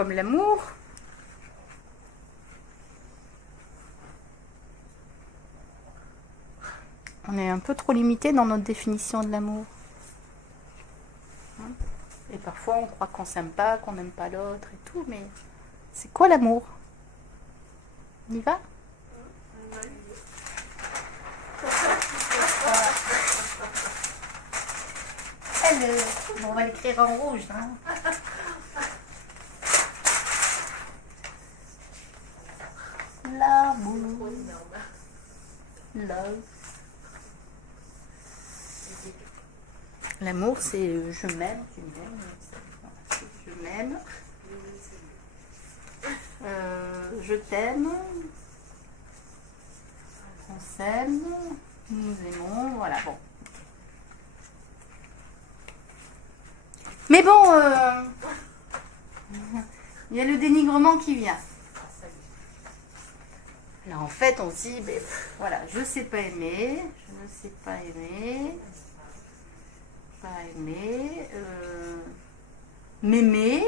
comme l'amour. On est un peu trop limité dans notre définition de l'amour. Et parfois on croit qu'on s'aime pas, qu'on n'aime pas l'autre et tout, mais c'est quoi l'amour? On y va? Bon, on va l'écrire en rouge. Hein. L'amour. Love. L'amour, c'est je m'aime, tu m'aimes. Je m'aime. Je t'aime. On s'aime. Nous nous aimons. Voilà, bon. Mais bon, il y a le dénigrement qui vient. Alors en fait, on se dit, ben, voilà, je sais pas aimer, je ne sais pas aimer, m'aimer,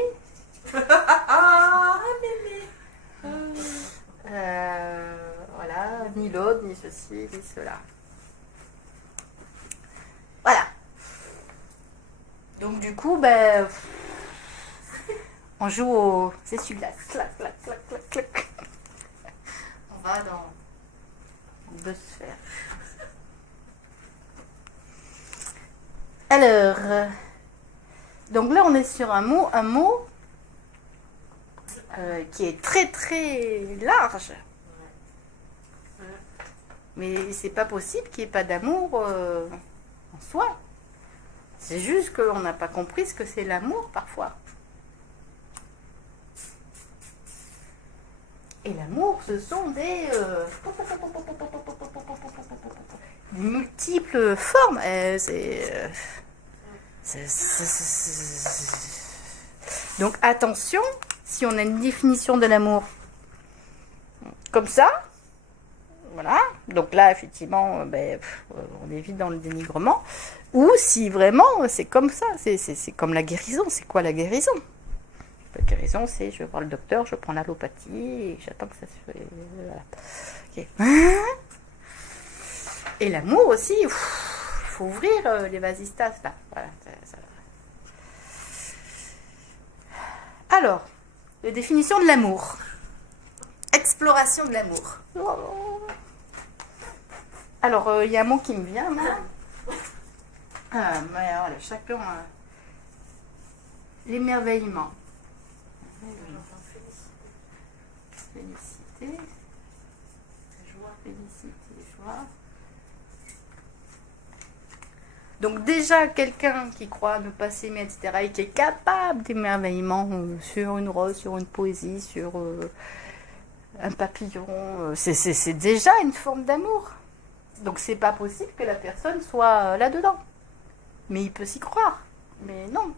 voilà, ni l'autre, ni ceci, ni cela. Voilà. Donc du coup, ben, on joue au essuie-glace. Clac, clac, clac, clac, clac. On va dans deux sphères. Alors, donc là, on est sur un mot qui est très très large. Mais c'est pas possible qu'il n'y ait pas d'amour en soi. C'est juste qu'on n'a pas compris ce que c'est l'amour parfois. Et l'amour, ce sont des multiples formes. Donc attention, si on a une définition de l'amour comme ça, voilà, donc là effectivement on est vite dans le dénigrement, ou si vraiment c'est comme ça, c'est comme la guérison. C'est quoi la guérison? La guérison, c'est je vais voir le docteur, je prends l'allopathie et j'attends que ça se fait. Voilà. Okay. Et l'amour aussi, il faut ouvrir les vasistas là. Voilà, ça. Alors, la définition de l'amour. Exploration de l'amour. Alors, il y a un mot qui me vient là. Mais voilà, chacun. L'émerveillement. Félicité. Joie. Donc déjà, quelqu'un qui croit ne pas s'aimer, etc., et qui est capable d'émerveillement sur une rose, sur une poésie, sur un papillon, c'est déjà une forme d'amour. Donc c'est pas possible que la personne soit là-dedans. Mais il peut s'y croire. Mais non.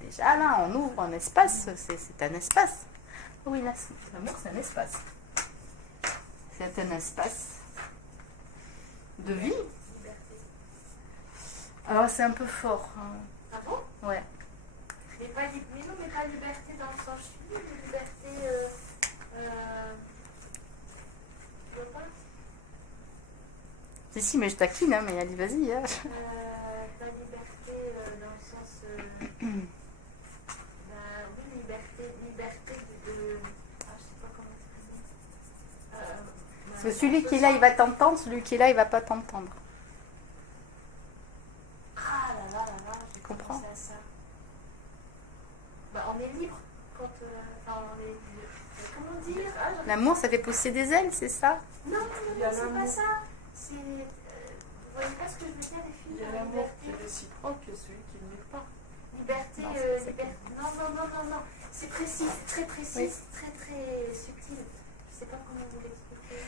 Déjà là, on ouvre un espace, c'est un espace. Oui, là, l'amour, c'est un espace. C'est un espace de vie. Alors, c'est un peu fort. Hein. Ah bon? Ouais. Mais pas liberté dans le sens libre, liberté. Tu vois pas? Si, mais je taquine, hein, mais allez, vas-y. Hein. Pas liberté dans le sens. Oui, liberté de. Ah, je sais pas comment exprimer. Parce que celui qui est là, il va t'entendre, celui qui est là, il va pas t'entendre. Ah là là, Tu comprends? à ça. On est libre quand. On est. Comment dire? L'amour, ça fait pousser des ailes, c'est ça? Non, c'est pas ça. C'est. Vous voyez pas ce que je veux dire, les filles? Il y a l'amour qui est réciproque et celui qui ne l'est pas. Liberté, non, liberté. Non. C'est précis, c'est très précis, oui. c'est très très subtil. Je sais pas comment vous l'expliquer.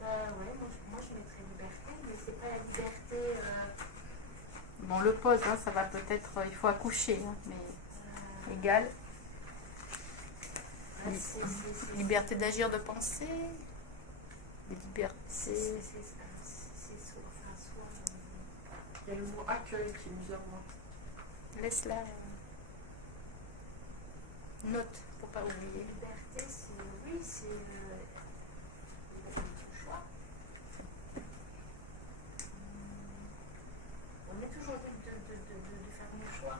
Ouais, moi je mettrais liberté, mais c'est pas la liberté. Bon, on le pose, hein, ça va peut-être. Il faut accoucher, hein, mais égal. Liberté d'agir, de penser. Liberté. C'est Il y a le mot accueil qui nous a moins. Laisse-la. Note, pour pas oublier. Liberté, c'est. Oui, c'est. Liberté de son choix. On est toujours libre de faire nos choix.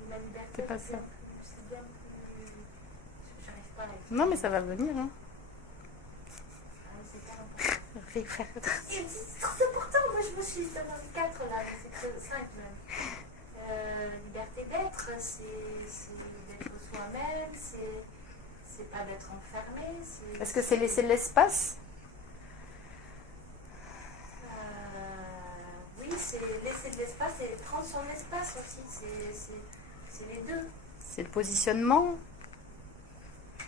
Mais la liberté, C'est pas ça. c'est bien plus. J'arrive pas à expliquer. Non, mais ça va venir. Hein. Ah, mais c'est pas important. Faire. C'est important, moi je me suis demandé 4 là, mais c'est que 5 même. Liberté d'être, c'est d'être soi-même, c'est pas d'être enfermé. Est-ce que c'est laisser de l'espace? Oui, c'est laisser de l'espace et prendre son espace aussi, c'est les deux. C'est le positionnement?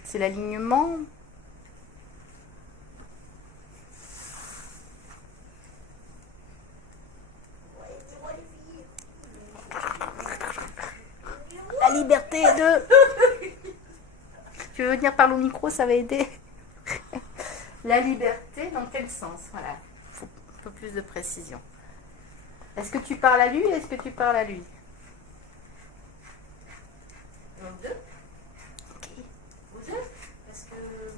C'est l'alignement? La liberté de... Tu veux venir parler au micro, ça va aider. La liberté, dans quel sens? Voilà, il faut un peu plus de précision. Est-ce que tu parles à lui? Est-ce que tu parles à lui? Aux deux. Ok. Aux deux. Parce que.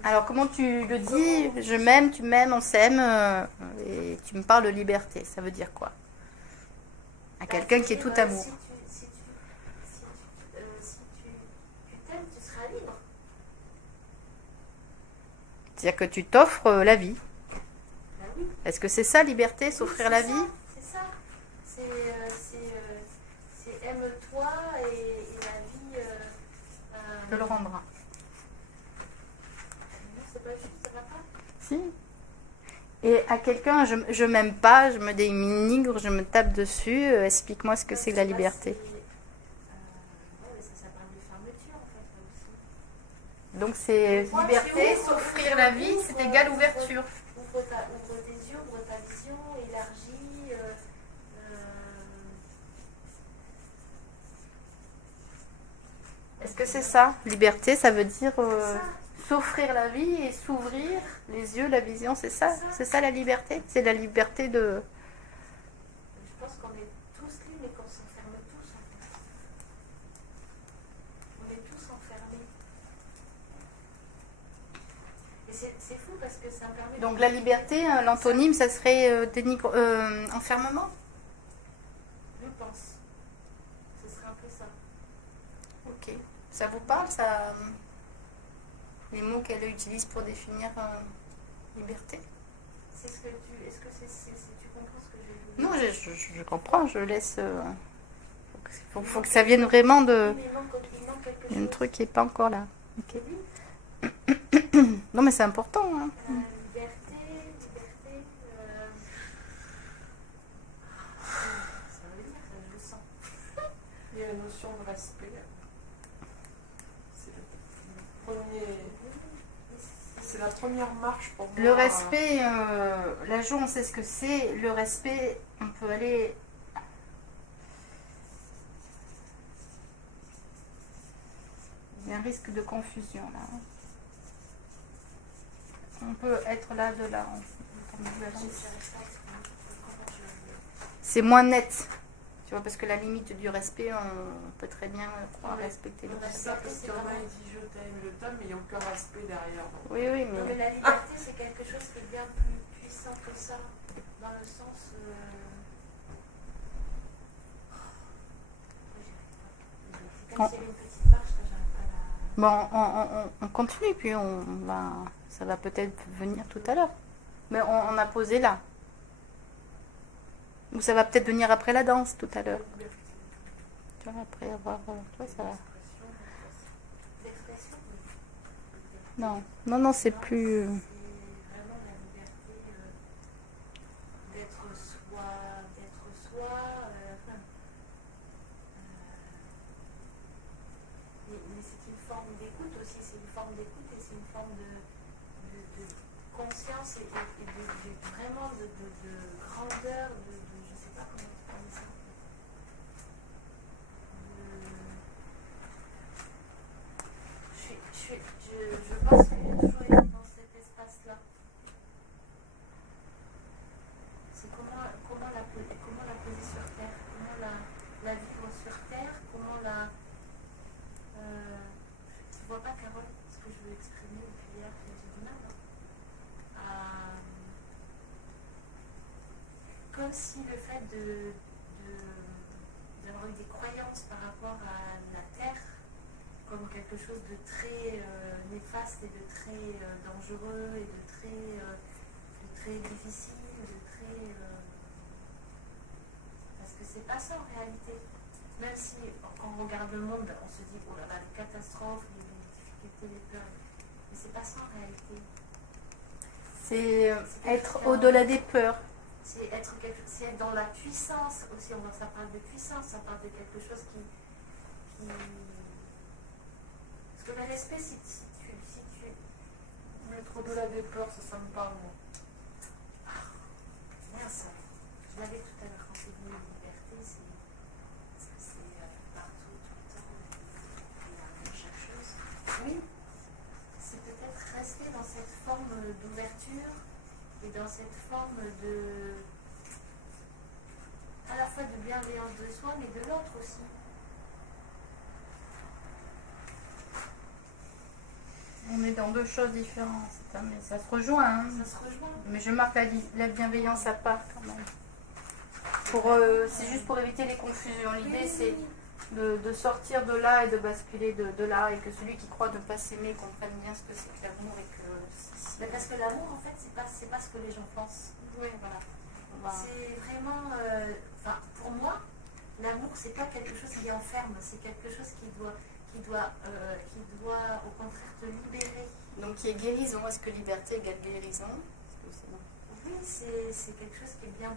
Alors, comment tu le dis? Je m'aime, tu m'aimes, on s'aime, et tu me parles de liberté. Ça veut dire quoi? À quelqu'un qui est tout amour. Si tu t'aimes, tu seras libre. C'est-à-dire que tu t'offres la vie. Ben oui. Est-ce que c'est ça, liberté, s'offrir la vie? C'est ça. C'est aime-toi et la vie. Je le rendra. Non, c'est pas juste, ça va pas. Si. Et à quelqu'un, je m'aime pas, je me dénigre, je me tape dessus, explique-moi ce que c'est que la liberté. Ouais, ça parle de fermeture en fait là aussi. Donc c'est Moi, liberté, tu ouvres, s'offrir la vie, c'est égal ouverture. Ouvre tes yeux, ouvre ta vision, élargis. Est-ce que c'est ça? Liberté, ça veut dire Ça. s'offrir la vie et s'ouvrir les yeux, la vision, c'est ça? C'est ça la liberté? C'est la liberté de... Je pense qu'on est tous libres et qu'on s'enferme tous en fait. On est tous enfermés. Et c'est fou parce que ça me permet. Donc la liberté, l'antonyme, ça serait enfermement? Je pense. Ce serait un peu ça. Ok. Ça vous parle, ça? Les mots qu'elle utilise pour définir liberté? C'est ce que tu. Est-ce que tu comprends ce que je veux Non, dire? je comprends, je laisse... faut que ça vienne vraiment de... Mais il manque quelque Il y a un chose. truc qui n'est pas encore là. Ok. Oui. Non, mais c'est important. Hein. Liberté. Ça veut dire, je le sens. Il y a la notion de respect. C'est la première marche pour moi. Le respect, la joie, on sait ce que c'est. Le respect, on peut aller... Il y a un risque de confusion là. On peut être là, de là. C'est moins net. Tu vois, parce que la limite du respect, on peut très bien croire respecter le C'est respect. ça, parce qu'il y en a, ils disent je t'aime, mais il n'y a aucun respect derrière. Donc. Oui, oui, Non, mais mais... la liberté, c'est quelque chose qui est bien plus puissant que ça, dans le sens. C'est comme s'il y avait une petite marche, là, j'arrive pas à la. Bon, on continue, puis ça va peut-être venir tout à l'heure. Mais on a posé là. Ou ça va peut-être venir après la danse tout à l'heure. Tu vois, après avoir... tu vois, ça va. L'expression. Non, c'est plus... C'est vraiment la liberté d'être soi. Mais c'est une forme d'écoute aussi, c'est une forme d'écoute et c'est une forme de conscience et vraiment de grandeur, je sais pas comment exprimer ça. Je pense que j'ai toujours été dans cet espace-là. C'est comment la poser sur Terre, comment la vivre sur Terre. Carole, ce que je veux exprimer depuis hier, puis j'ai du mal. Comme si le fait d'avoir eu des croyances par rapport à la Terre comme quelque chose de très néfaste et de très dangereux et de très difficile, parce que c'est pas ça en réalité. Même si quand on regarde le monde, on se dit oh là là, les catastrophes, les difficultés, les peurs, mais c'est pas ça en réalité. C'est être au-delà des peurs. C'est être dans la puissance aussi. Ça parle de puissance, ça parle de quelque chose qui... Parce que le respect, si tu... Mettre au-delà des peurs, ça me parle, moi. Bien ça. Je l'avais tout à l'heure quand c'est venu la liberté, c'est partout, tout le temps, et chaque chose. Oui, c'est peut-être rester dans cette forme d'ouverture et dans cette forme à la fois de bienveillance de soi, mais de l'autre aussi. On est dans deux choses différentes, mais ça se rejoint. Hein. Ça se rejoint. Mais je marque la bienveillance à part quand même. C'est juste pour éviter les confusions. L'idée, c'est de sortir de là et de basculer de là, et que celui qui croit ne pas s'aimer comprenne bien ce que c'est que l'amour. Mais parce que l'amour, en fait, c'est pas ce que les gens pensent. Oui, voilà. C'est vraiment... pour moi, l'amour, c'est pas quelque chose qui enferme, c'est quelque chose qui doit au contraire te libérer. Donc qui est guérison. Est-ce que liberté égale guérison? Oui, c'est quelque chose qui est bien.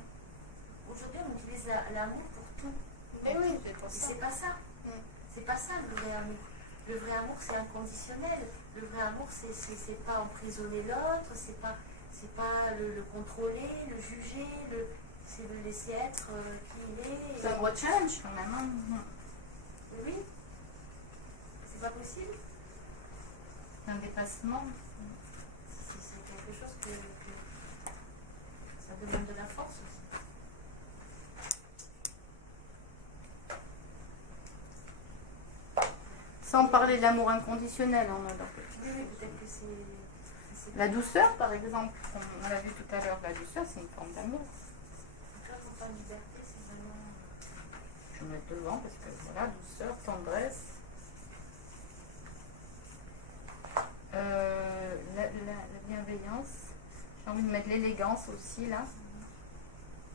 Aujourd'hui, on utilise l'amour pour tout. Mais oui, c'est pour ça. C'est pas ça. C'est pas ça le vrai amour. Le vrai amour, c'est inconditionnel. Le vrai amour, c'est pas emprisonner l'autre, c'est pas le contrôler, le juger, c'est le laisser être qui il est. C'est un gros challenge quand même. Hein. Oui. C'est pas possible. C'est un dépassement. C'est quelque chose que ça demande de la force aussi. Sans parler de l'amour inconditionnel, on a Oui, peut-être que c'est... La douceur, par exemple, on l'a vu tout à l'heure, la douceur, c'est une forme d'amour. Donc là, quand on parle de liberté, c'est vraiment... Je vais mettre devant parce que voilà, douceur, tendresse. La bienveillance. J'ai envie de mettre l'élégance aussi, là.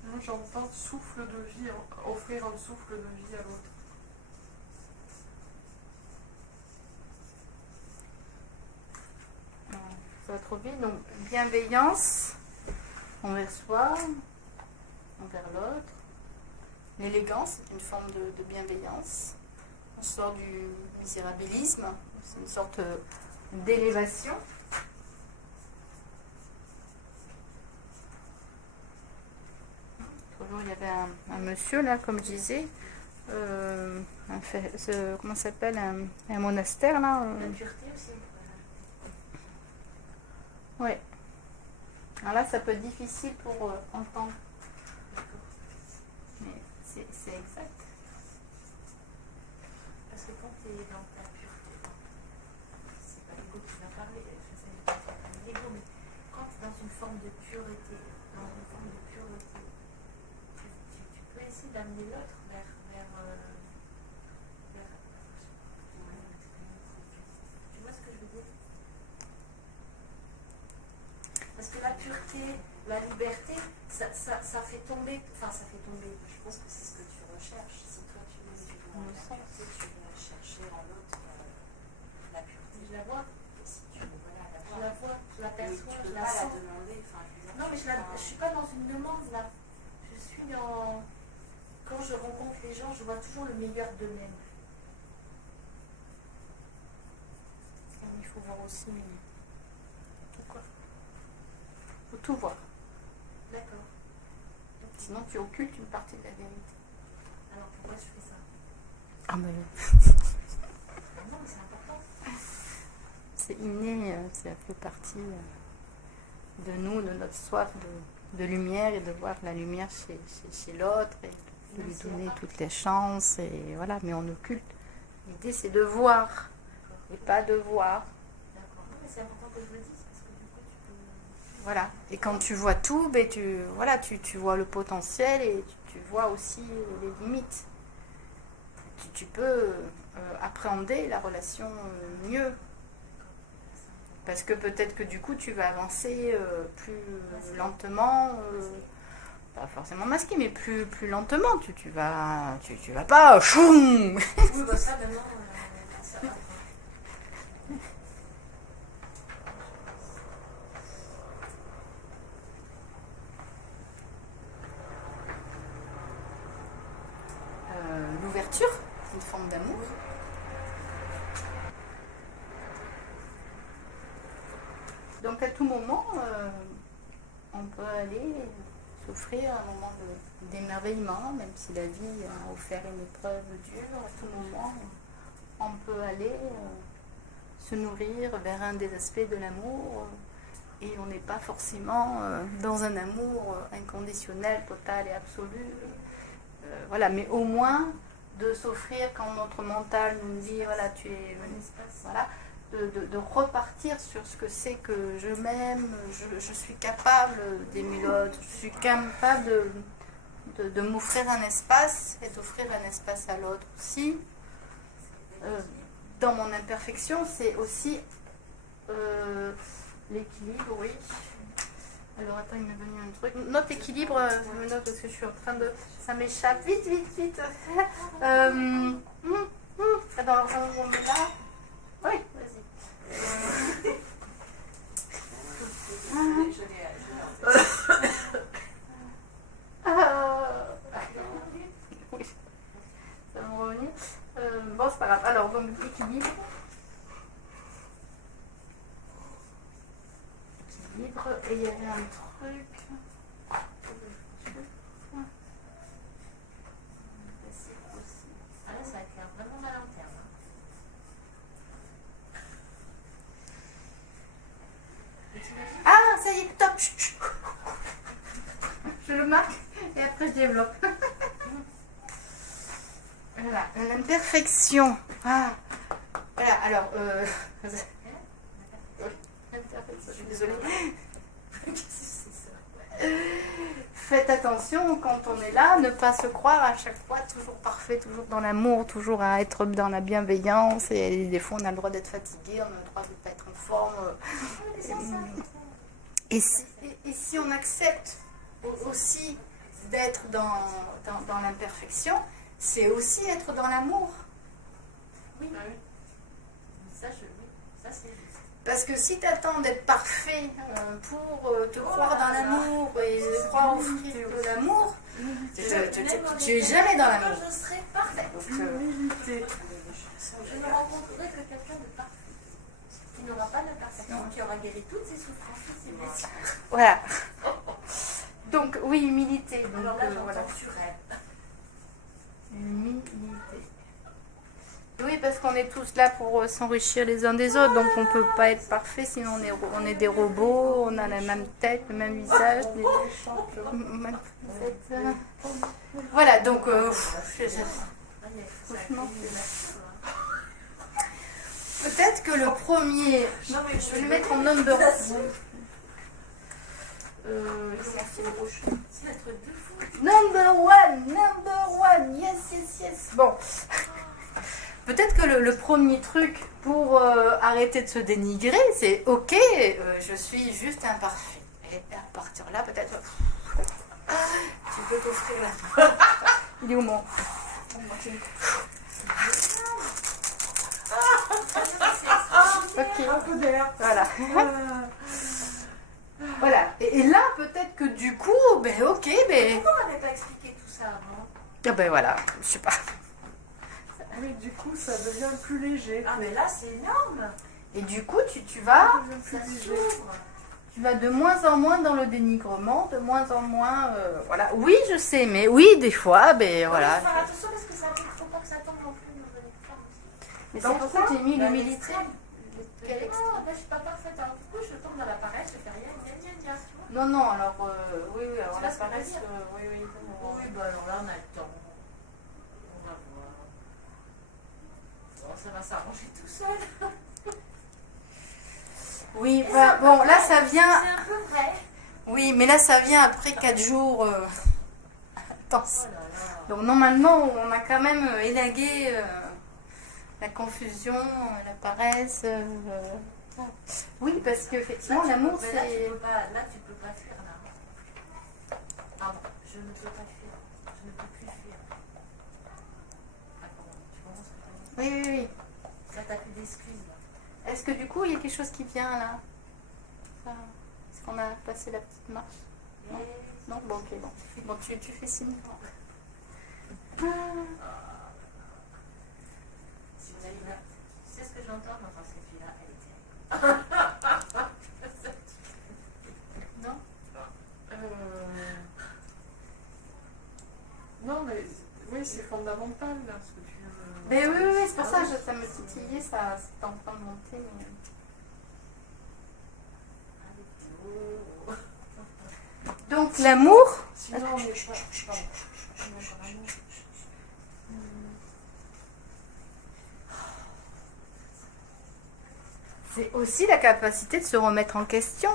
Moi, j'entends souffle de vie, offrir un souffle de vie à l'autre. Ça va trop vite. Donc, bienveillance envers soi, envers l'autre. L'élégance, c'est une forme de bienveillance. On sort du misérabilisme. C'est une sorte d'élévation. Toujours, il y avait un monsieur, là, comme je disais, comment ça s'appelle, un monastère, là. La pureté aussi. Oui. Alors là, ça peut être difficile pour entendre. Mais c'est exact. Parce que quand tu es dans ta pureté, c'est pas l'ego qui va parler, j'essaie de pas parler de l'ego, mais quand tu es dans une forme de pureté, tu peux essayer d'amener l'autre vers tu vois ce que je veux dire? Parce que la pureté, la liberté, ça fait tomber, je pense que c'est ce que tu recherches. Si toi tu veux la pureté, tu veux chercher en l'autre la pureté. Je la vois. Si tu veux, voilà, je la vois, je l'aperçois, je la sens. Non, mais je ne suis pas dans une demande là. Je suis dans... Quand je rencontre les gens, je vois toujours le meilleur d'eux-mêmes. Il faut voir aussi pourquoi. Il faut tout voir. D'accord. Sinon, tu occultes une partie de la vérité. Alors pourquoi je fais ça? Ah mais... Non, mais c'est important. C'est inné, ça fait partie de nous, de notre soif de lumière, et de voir la lumière chez l'autre, et de lui donner toutes les chances, et voilà, mais on occulte. L'idée, c'est de voir et pas devoir. D'accord. Non, mais c'est important que je le dise parce que du coup, tu peux. Voilà. Et quand tu vois tout, ben voilà, tu vois le potentiel et tu vois aussi les limites. Tu peux appréhender la relation mieux. Parce que peut-être que du coup, tu vas avancer plus lentement, pas forcément masqué, mais plus lentement. Tu vas pas, choum. Oui, bah ça, maintenant, on est ça. L'ouverture, c'est une forme d'amour. Donc à tout moment, on peut aller s'offrir un moment d'émerveillement, même si la vie a offert une épreuve dure. À tout moment, on peut aller se nourrir vers un des aspects de l'amour. Et on n'est pas forcément dans un amour inconditionnel, total et absolu. Voilà, mais au moins de s'offrir quand notre mental nous dit voilà, tu es. Voilà. De repartir sur ce que c'est que je m'aime, je suis capable d'aimer l'autre, je suis capable de m'offrir un espace et d'offrir un espace à l'autre aussi. Dans mon imperfection, c'est aussi l'équilibre, oui. Alors attends, il m'est venu un truc. Note équilibre, je me note parce que je suis en train de... Ça m'échappe, vite, vite, vite. Alors, on est là. Oui, vas-y. Oui, ça va me revenir. Bon, c'est pas grave. Alors, donc, équilibre. Équilibre. Et il y avait un truc. Ah là, ça va être vraiment mal en terme. Ah, ça y est, top. Je le marque et après je développe. Voilà, l'imperfection. Ah, voilà, alors... Je suis désolée. Faites attention quand on est là, ne pas se croire à chaque fois toujours parfait, toujours dans l'amour, toujours à être dans la bienveillance. Et des fois, on a le droit d'être fatigué, on a le droit de ne pas être en forme. Et si on accepte aussi d'être dans l'imperfection, c'est aussi être dans l'amour. Oui, ça, c'est juste. Parce que si tu attends d'être parfait pour te croire dans l'amour et croire offrir de l'amour, tu es jamais dans l'amour. Je serai parfaite. L'humilité. Je ne rencontrerai que quelqu'un de parfait, qui n'aura pas de perfection, qui aura guéri toutes ses souffrances, toutes ses blessures. Voilà. Donc, oui, humilité. Donc, Alors là, j'entends voilà. sur elle. Humilité. Oui, parce qu'on est tous là pour s'enrichir les uns des autres, donc on ne peut pas être parfait, sinon on est des robots, on a la même tête, le même visage, même tête. Voilà, donc franchement, peut-être que le premier, je vais le mettre en number number one, yes. Bon. Peut-être que le premier truc pour arrêter de se dénigrer, c'est ok, je suis juste imparfait. Et à partir de là, peut-être, tu peux t'offrir la... Il est où mon... Ok, Un peu d'air. voilà. Voilà. Et là, peut-être que du coup, ben ok, ben... Pourquoi on n'avait pas expliqué tout ça avant? Ah ben voilà, je sais pas. Oui, du coup, ça devient plus léger. Ah, mais là, c'est énorme. Et du coup, tu vas... Ça devient plus Ça léger. s'ouvre. Tu vas de moins en moins dans le dénigrement, de moins en moins... voilà. Oui, je sais, mais oui, des fois, ben voilà. Il faut faire attention parce que ça ne faut pas que ça tombe non plus dans un extrême aussi. Mais c'est pour ça que j'ai mis Dans l'humilité. l'extrême. Quel extrême? Ah, ben, je suis pas parfaite. Alors, du coup, je tombe dans la paresse, je fais rien, tu vois. Non, non, alors, oui, alors Tu la vois ce que je veux paresse, dire? oui. Oui, bah alors là, on a le temps. On va voir. ça va s'arranger tout seul. Oui, bah, bon, là ça vient. C'est un peu vrai. Oui, mais là ça vient après 4 jours. Intenses. Oh là là. Donc normalement, on a quand même élagué la confusion, la paresse. Oui, parce qu'effectivement, Là, tu l'amour, peux- là, tu c'est... peux pas, là, tu peux pas fuir, là. Pardon, je ne peux pas fuir. Je ne peux plus fuir. Ah, pardon, tu comprends ce que je veux dire? Oui, oui, oui. Là, t'as plus d'excuses, là. Est-ce que du coup, il y a quelque chose qui vient là? Est-ce qu'on a passé la petite marche? Non. Non. Bon, ok, bon. Bon, tu fais signe. Si vous allez là, tu sais ce que j'entends? J'entends cette fille-là, elle est terrible. Non? Non, mais oui, c'est fondamental, là, ce que tu viens de... Ben oui, oui, oui, c'est pour ça, ça me titillait, ça, c'était en train de monter. Mais... Donc, l'amour, Sinon, on est pas... Pardon. On est encore amour. c'est aussi la capacité de se remettre en question.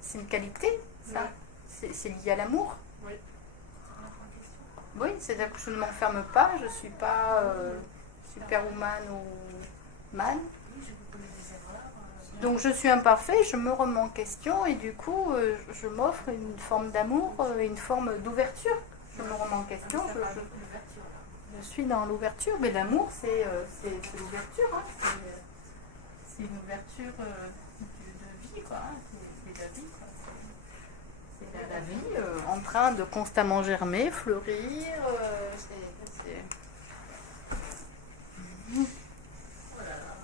C'est une qualité, ça. Ouais. C'est lié à l'amour. Oui. Oui, c'est-à-dire que je ne m'enferme pas, je ne suis pas superwoman ou man. Oui, je peux commettre des erreurs. Donc je suis imparfait, je me remets en question et du coup je m'offre une forme d'amour, une forme d'ouverture. Je me remets en question, Ça parle beaucoup d'ouverture, là. je suis dans l'ouverture, mais l'amour c'est l'ouverture, hein. C'est une ouverture de vie, quoi. Hein. C'est la vie, quoi. C'est la vie en train de constamment germer, fleurir. C'est... Oh là là.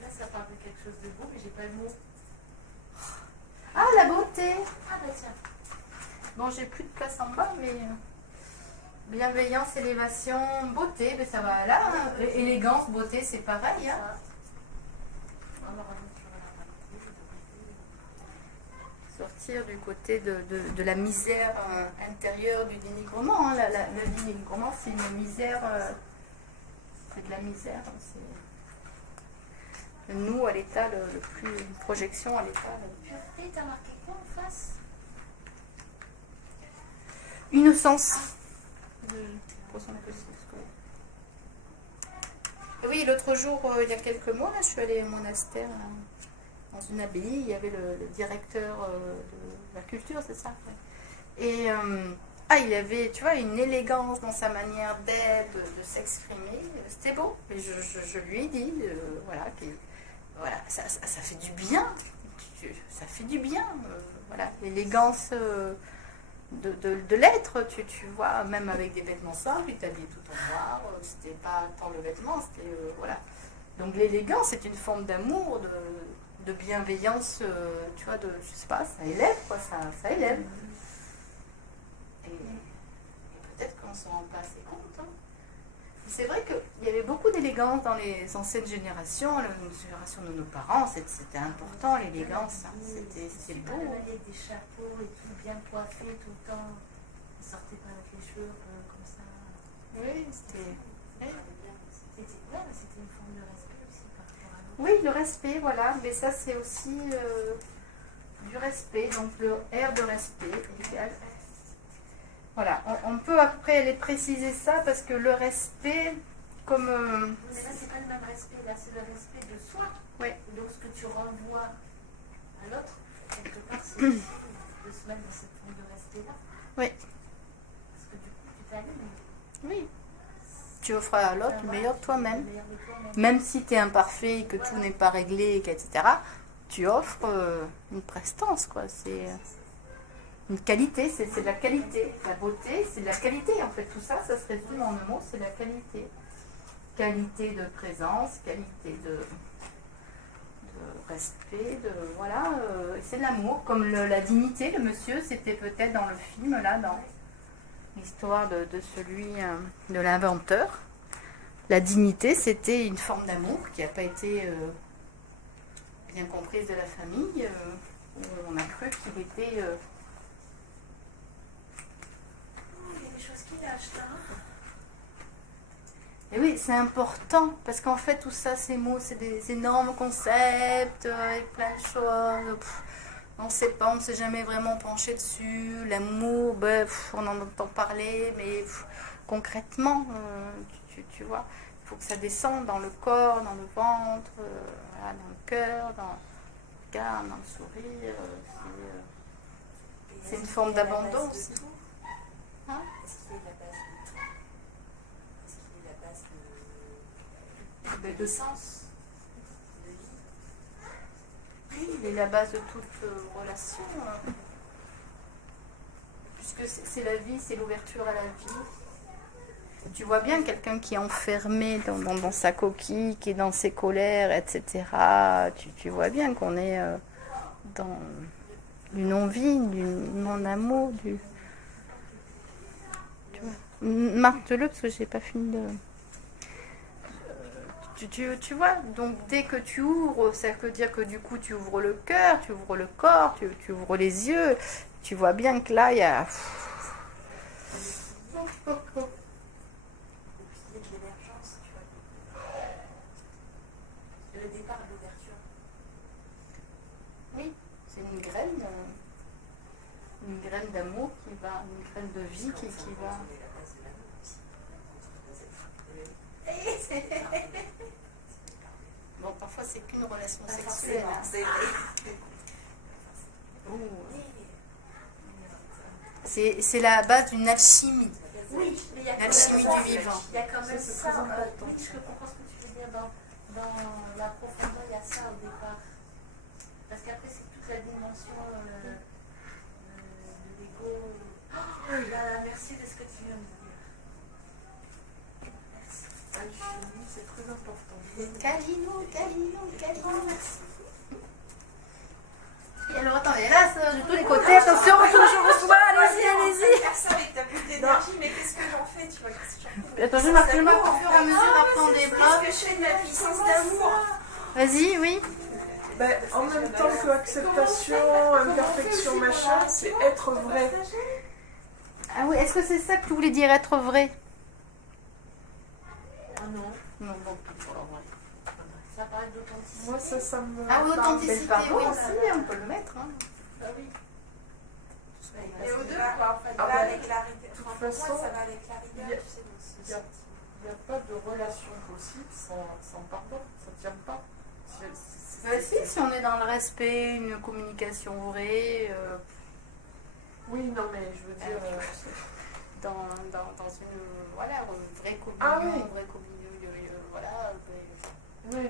Là, ça parle de quelque chose de beau, mais j'ai pas le mot. Ah, la beauté! Ah bah tiens. Bon, j'ai plus de place en bas, mais bienveillance, élévation, beauté, ben ça va là. Hein. Élégance, beauté, c'est pareil. Hein. Sortir du côté de la misère intérieure du dénigrement. Hein. Le dénigrement, c'est une misère. C'est de la misère. C'est nous à l'état le plus. Une projection à l'état. Pureté, t'as marqué quoi en face? Innocence. Oui, l'autre jour, il y a quelques mois, là, je suis allée au monastère, là, dans une abbaye, il y avait le directeur de la culture, c'est ça. Et il avait, tu vois, une élégance dans sa manière d'être, de s'exprimer. C'était beau. Et je lui ai dit, voilà, ça fait du bien. Ça fait du bien. Voilà, l'élégance de l'être, tu vois, même avec des vêtements simples, il t'habillait tout en noir, c'était pas tant le vêtement, c'était voilà. Donc l'élégance c'est une forme d'amour, de bienveillance, tu vois, je sais pas, ça élève quoi, ça élève. Et peut-être qu'on s'en rend pas assez compte. Hein. C'est vrai qu'il y avait beaucoup d'élégance dans les anciennes générations, la génération de nos parents, c'était important l'élégance, hein. C'était beau. Avec des chapeaux et tout, bien coiffés tout le temps. Ils sortaient pas avec les cheveux comme ça. Oui, c'était... C'était une forme de respect aussi par rapport à l'autre. Oui, le respect, voilà, mais ça c'est aussi du respect, donc le R de respect égal. Voilà, on peut après aller préciser ça parce que le respect, comme. Mais là, c'est pas le même respect, là, c'est le respect de soi. Oui. Donc, ce que tu renvoies à l'autre, quelque part, c'est de se mettre dans cette forme de respect-là. Oui. Parce que du coup, tu t'allumes. Oui. Tu offres à l'autre le meilleur de toi-même. Le meilleur de toi-même. Même si tu es imparfait, que tout n'est pas réglé, etc., tu offres une prestance, quoi. C'est une qualité, c'est de la qualité. La beauté, c'est de la qualité. En fait, tout ça, ça se résume en un mot, c'est la qualité. Qualité de présence, qualité de respect, voilà, c'est de l'amour. Comme la dignité, le monsieur, c'était peut-être dans le film, là, dans l'histoire de celui, de l'inventeur. La dignité, c'était une forme d'amour qui n'a pas été bien comprise de la famille, où on a cru qu'il était... Il y a des choses qui lâchent là. Et oui, c'est important, parce qu'en fait, tout ça, ces mots, c'est des énormes concepts, avec plein de choses. On ne sait pas, on ne s'est jamais vraiment penché dessus. L'amour, on en entend parler, mais concrètement, tu vois, il faut que ça descende dans le corps, dans le ventre, voilà, dans le cœur, dans le regard, dans le sourire. C'est une forme d'abondance. Hein? Est-ce qu'il est la base de tout? Est-ce qu'il est la base De sens, de vie. Oui, il est la base de toute relation. Puisque c'est la vie, c'est l'ouverture à la vie. Tu vois bien quelqu'un qui est enfermé dans sa coquille, qui est dans ses colères, etc. Tu vois bien qu'on est dans du non-vie, du non-amour, du... Tu vois. Marque-le parce que j'ai pas fini de... Tu vois, donc dès que tu ouvres, ça veut dire que du coup tu ouvres le cœur, tu ouvres le corps, tu ouvres les yeux, tu vois bien que là il y a... le pilier de l'émergence, tu vois? Le départ de l'ouverture. Oui, c'est une graine d'amour qui va, une graine de vie qui va... Bon, parfois c'est qu'une relation sexuelle. Hein. C'est vrai. C'est la base d'une alchimie. Oui, mais il y a quand L'alchimie même du vivant. Il y a quand même C'est ça. très important. Oui, je comprends ce que tu veux dire. Dans la profondeur, il y a ça au départ. Parce qu'après, c'est toute la dimension de l'ego. Oh là, merci de ce que tu viens de dire. Merci. Alchimie, c'est très important. Calino, merci. Et alors attendez, là, de tous les côtés, attention, je reçois, allez-y. Faire ça avec ta bulle d'énergie, mais qu'est-ce que j'en fais, tu vois? Qu'est-ce que j'en fais? Attention, marque au fur et à mesure d'apprendre des blocs. Qu'est-ce que je fais de ma puissance d'amour? Vas-y, oui. Ben, en même temps que acceptation, imperfection, machin, c'est être vrai. Ah oui, est-ce que c'est ça que tu voulais dire, être vrai? Ah non, Non, bon, alors, vrai. ça paraît d'authenticité. Moi, ça me... Ah oui, authenticité, parle. oui, aussi, on peut le mettre. Hein. Bah oui. Et au deux, quoi, en fait, Ah va bah, avec la rigueur. de toute Enfin, pour façon, moi, ça va avec la rigueur, il y a- tu sais, dans ce Il n'y a pas de relation possible sans pardon, ça ne tient pas. Si on est dans le respect, une communication vraie, Oui, non, mais je veux dire... dans une, voilà, une vraie communion, Ah oui. une vraie communion, voilà, Oui,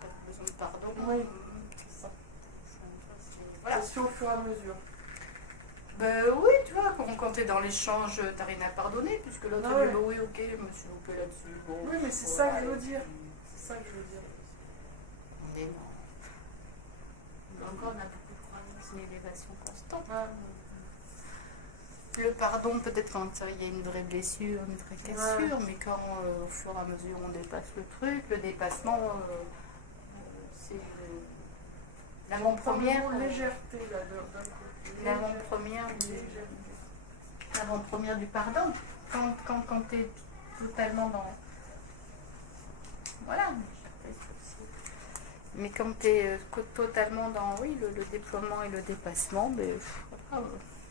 pas besoin de pardon. Oui. C'est ça. Voilà. c'est au fur et à mesure. Ben oui, tu vois, quand t'es dans l'échange, t'as rien à pardonner, puisque l'autre Ah ouais. dit, bah oui, ok, je me suis loupé là-dessus. Bon, Oui, mais c'est voilà, ça que je veux et dire. puis, C'est ça que je veux dire. on est dans Encore, on a beaucoup de croyances. une élévation constante. Ah, Le pardon, peut-être quand il y a une vraie blessure, une vraie cassure, mais quand au fur et à mesure on dépasse le truc, le dépassement, c'est l'avant-première. Légèreté, là, d'un côté. L'avant-première du pardon. Quand tu es totalement dans... Voilà. Mais quand tu es totalement dans le déploiement et le dépassement, ben, voilà,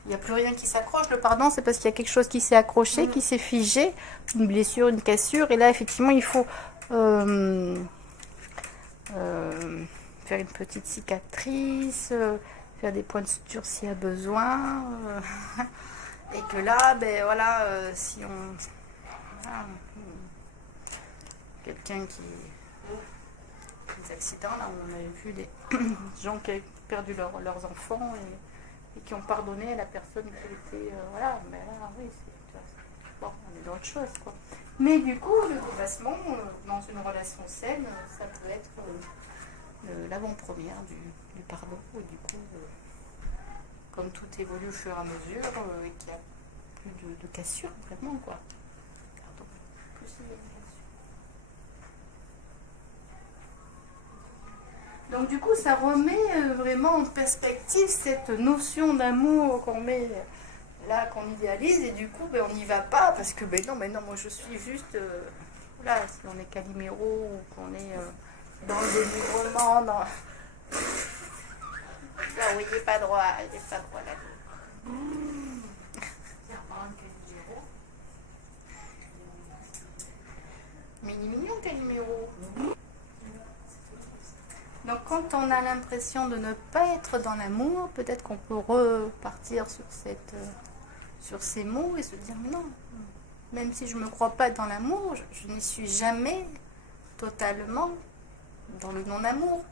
il n'y a plus rien qui s'accroche. Le pardon, c'est parce qu'il y a quelque chose qui s'est accroché, qui s'est figé, une blessure, une cassure. Et là, effectivement, il faut faire une petite cicatrice, faire des points de suture s'il y a besoin. Et que là, ben voilà, si on... Voilà, quelqu'un qui... Des accidents, là, on avait vu des gens qui avaient perdu leurs enfants et qui ont pardonné à la personne qui était... voilà, mais là, oui, c'est... Bon, on est dans autre chose, quoi. Mais du coup, le dépassement, dans une relation saine, ça peut être l'avant-première du pardon. Et du coup, comme tout évolue au fur et à mesure, et qu'il n'y a plus de cassure, vraiment, quoi. Pardon. Plus il y a une cassure. Donc du coup, ça remet vraiment en perspective cette notion d'amour qu'on met là qu'on idéalise et du coup ben, on n'y va pas parce que ben non, mais non, moi je suis juste voilà, si on est Calimero ou qu'on est dans le dénigrement, dans... Là, oui, il n'est pas droit, il n'est pas droit là. Clairement, un Calimero. Mais il est mignon Calimero. Donc quand on a l'impression de ne pas être dans l'amour, peut-être qu'on peut repartir sur sur ces mots et se dire mais non, même si je ne me crois pas dans l'amour, je n'y suis jamais totalement dans le non-amour.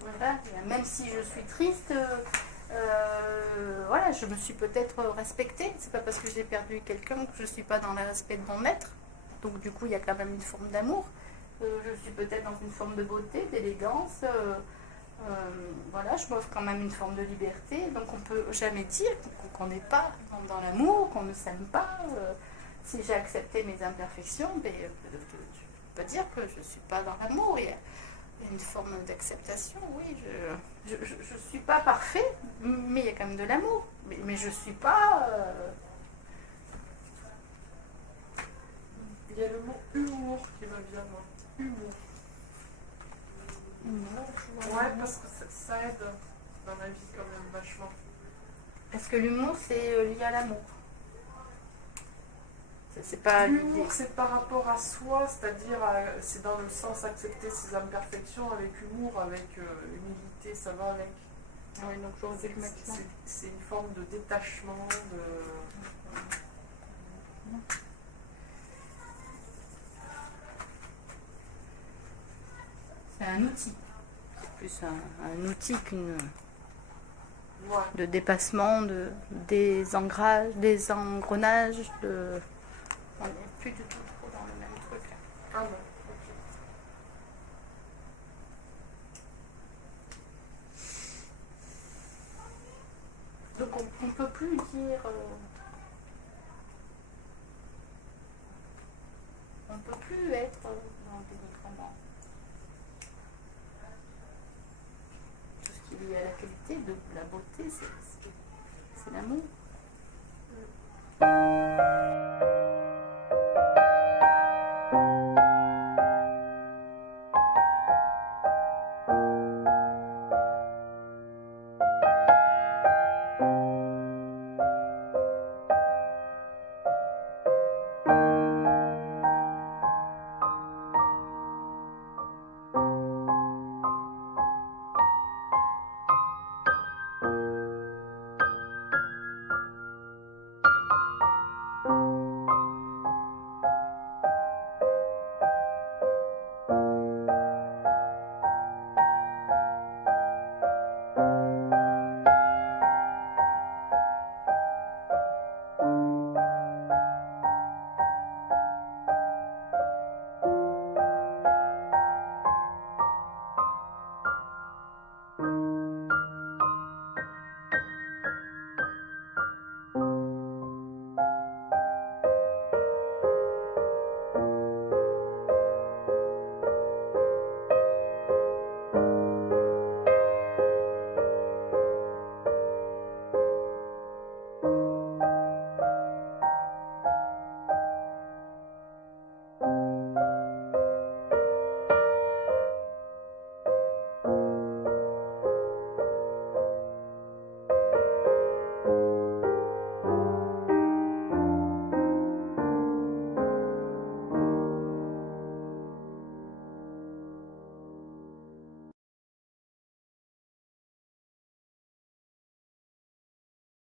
Voilà. Même si je suis triste, voilà, je me suis peut-être respectée. C'est pas parce que j'ai perdu quelqu'un que je ne suis pas dans le respect de mon être. Donc du coup, il y a quand même une forme d'amour. Je suis peut-être dans une forme de beauté, d'élégance. Voilà, je m'offre quand même une forme de liberté. Donc on peut jamais dire qu'on n'est pas dans l'amour, qu'on ne s'aime pas. Si j'ai accepté mes imperfections, ben, je ne peux pas dire que je ne suis pas dans l'amour. Il y a une forme d'acceptation, oui. Je ne suis pas parfait, mais il y a quand même de l'amour. Mais je ne suis pas... Il y a le mot humour qui me vient, moi. Humour. Ouais, parce que ça aide dans la vie quand même vachement. Est-ce que l'humour, c'est lié à l'amour? C'est pas L'humour, c'est par rapport à soi, c'est-à-dire c'est dans le sens accepter ses imperfections avec humour, avec humilité, ça va avec. Oui, donc j'aurais dû le mettre là. C'est une forme de détachement, de... C'est un outil. C'est plus un outil qu'une... Ouais. de dépassement, des engrenages, de... On n'est plus du tout trop dans le même truc là. Ah bon, ok. Donc on ne peut plus dire... on ne peut plus être dans le dénigrement. Tout ce qui est lié à la qualité, de la beauté, c'est l'amour.